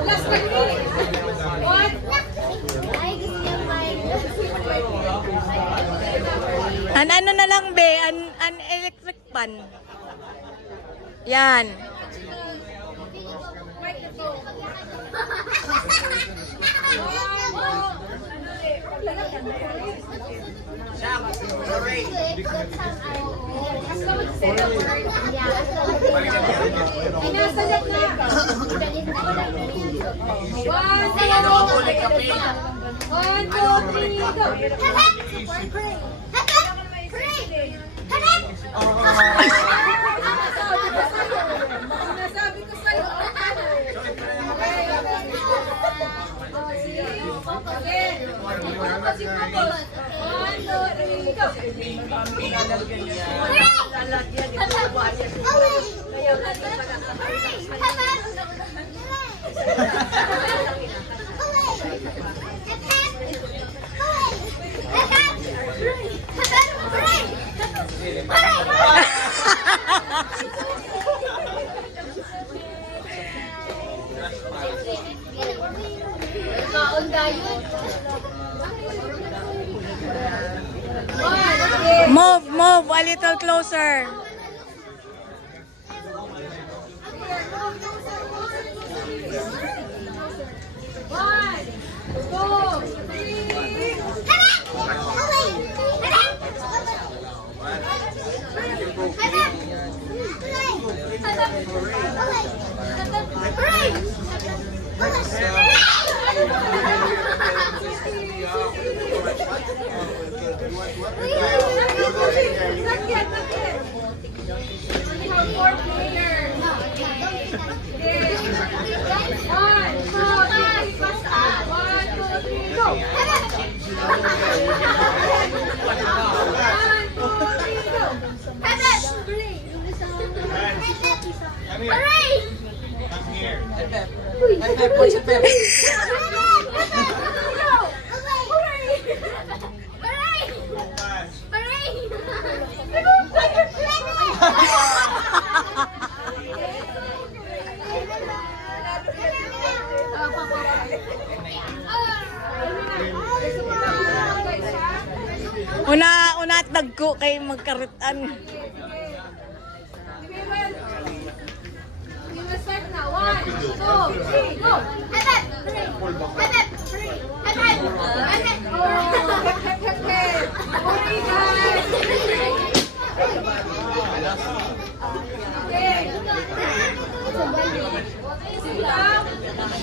Last one. One. Ano na lang be, an electric pan. Yan. Inasalat na. One, two, three, go. Sinasabi ko sa'yo. Move a little closer. One, two, three. Four players. One, two, three, go. Una at dagko kay magkaritan. We will start now. One, two, three, go.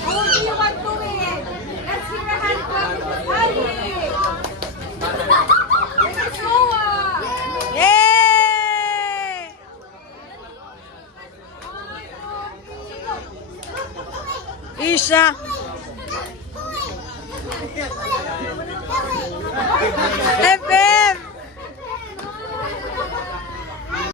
Who do you want to win? Let's hear a hand clap. Let's go. Yay! Isha.